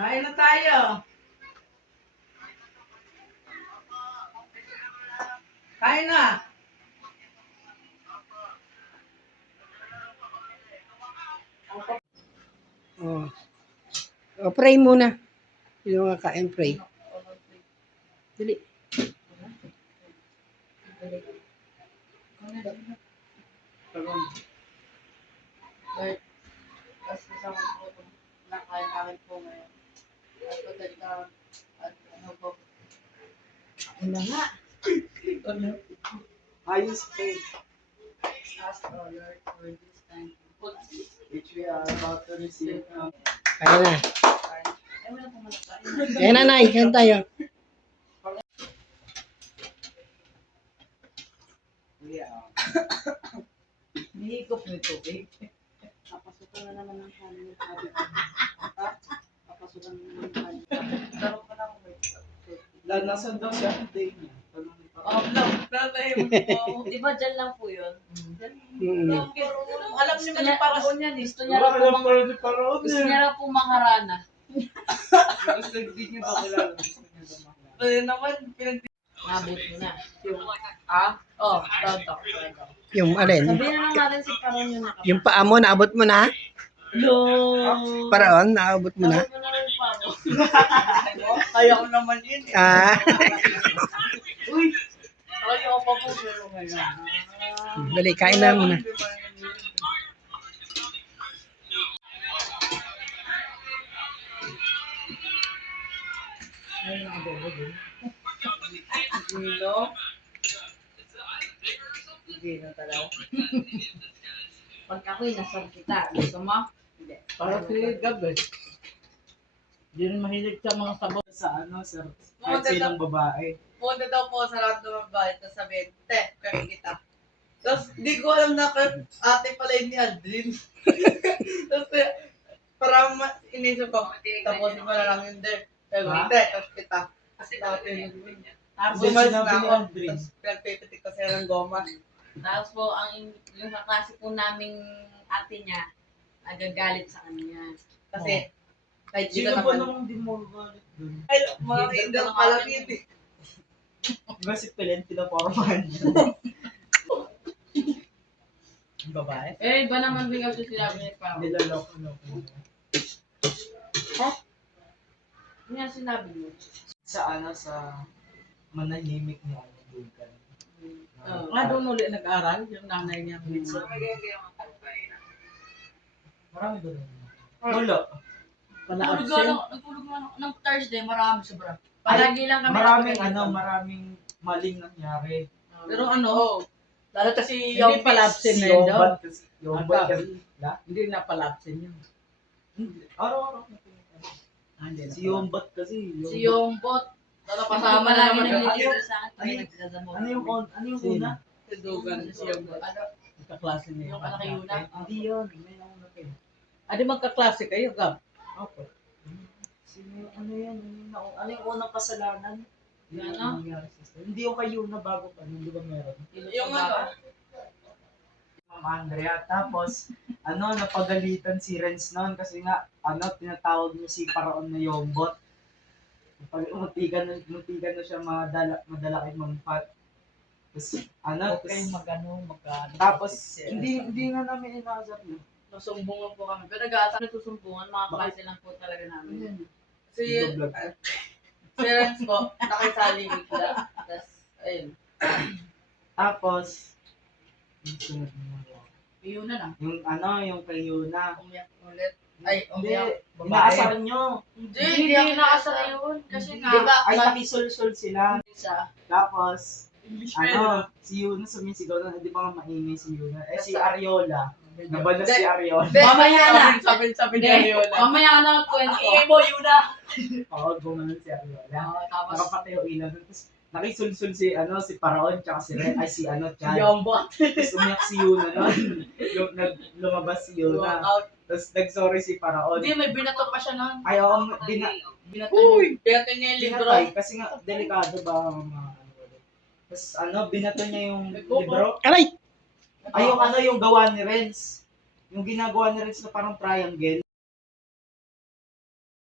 Kain na tayo. Kain na. Oh. O, pray muna. Yung mga kain, pray. Dali. Lord, kasi sa mga po itong nakain namin po ngayon. At pagkita, at ano po. Ano nga? Ayos faith, Ask the Lord for this time. which we are about to receive from Kain na. Ay, wala pong malakain. Kaya nanay, kain tayo. Kuya. Nihigop mo ito, babe. Papasukan na naman ng kanin. Sabi ko. Ha? Papasukan na naman ng kanin. Daro pa lang ako. Nasaan daw siya? Day niya. Tanong ni Papa. Di ba dyan lang po yun? Mm. Alam niyo ba yung paraon yan eh. Gusto niya Raw po mangarana. Gusto niya ba kilala? Gusto niya ba makilala? Kaya naman, nabot mo na. Yung, oh, talk. Yung alin? Sabihin na lang natin si Paraon yung nakapag. Yung paa mo, naabot mo na? No! Paraon, naabot mo na? Nabot mo na rin pa mo. Kaya ko naman yun eh. Ah. Uy! Kaya ko pa po pero ngayon. Dali, kain na muna. Ay, nakabobo din. Gino? Gino talaga. Pag ako'y nasab kita, gusto mo? Hindi. Para si Gabi. Hindi rin mahilig sa mga sabaw sa ano, sir. Kahit silang babae. Punta daw po sa random ng bahay, tapos sabihin, te, kami kita. Tapos, di ko alam na ate pala yun ni Aldrin. Tapos, parang inisip ko, tapusin ko na lang yun there. Sabi ko, te, tapos kita. Kasi natin yun. Tapos, Hindi umalis sinabi na ni ako. Aldrin. Tapos, pinagpipitik ko sila ng goma. Tapos po, yung kaklase po naming ate niya, nagagalit sa kanya. Kasi, kahit di Sino ka ba naman. namang di mo galit dun? Ay, mga kinder pala yun eh. Diba si Pelen, pinapormahan niya. Ang babae? Eh, iba naman din kasi sinabi niya pa. Nilaloko-loko. Ano nga sinabi mo? Sa ano, sa manahimik mo, ano, Dugan. Doon ulit nag-aral, yung nanay niya. Marami doon. Wala. Nagtulog mo ng Thursday, marami sobra. Palagi lang kami. Maraming maling nangyari. Pero ano, lalo kasi Hindi pala absent na yun daw. Yombat kasi. Yombat kasi. Hindi na pala absent yun. Araw-araw na Hindi na si Yombat kasi. Si Yombot. kasama na naman yung nililito sa akin. Ano- Nagdadamo. Ano yung una? si Dugan. Si Yombot. Ano? Magkaklase niya. Yung anak yun na. Hindi yun. May nauna kayo. Di magkaklase kayo, Gab? Opo. Sino, ano yan? Ano yung unang kasalanan? Yung Yung ano? nangyari sa story. Hindi yung kayo na bago pa. Hindi ba meron? Yung ano, Ma'am Andrea. Tapos, napagalitan si Renz noon kasi nga, tinatawag niya si Paraon na Yombot. Pag umutigan na siya madala kay Ma'am Pat. Tapos, tapos, hindi na namin inasar yun. Nasumbungan po kami. Pero nag-aasal na susumbungan, mga klase lang po talaga namin. si Renz po, nakisali bigla. Tapos, ayun. Tapos, yung sunod na Yun na lang. yung kay Yuna. Umiyak ulit. Ay, Hindi, umiyak. inaasar nyo. Hindi ako nakasara yun. Kasi nga, Di ba, Ay, nakisul-sul sila. siya. Tapos, si Yuna sumisigaw na, di ba nga maingay si Yuna? Si Ariola. Nabalas si Ariola. Mamaya na. Sabi ni Hindi. Ariola. Mamaya ka na kwento. Mo, yun na. Oo, gumanon si Ariola. Tapos, Nakapatay yung ilaw. Tapos, nakisul-sul si Paraon, tsaka si Chan. Yombot. Tapos umiyak si Yuna nun. Lumabas si Yuna. Out. Tapos nag-sorry si Paraon. hindi, may binato pa siya nun. Ay, oo, Binato Uy! Piyata niya yung libro. binatay. Kasi nga, delikado ba ang mga Tapos binato niya yung libro. Aray! Ay, yung gawa ni Renz. Yung ginagawa ni Renz na parang triangle.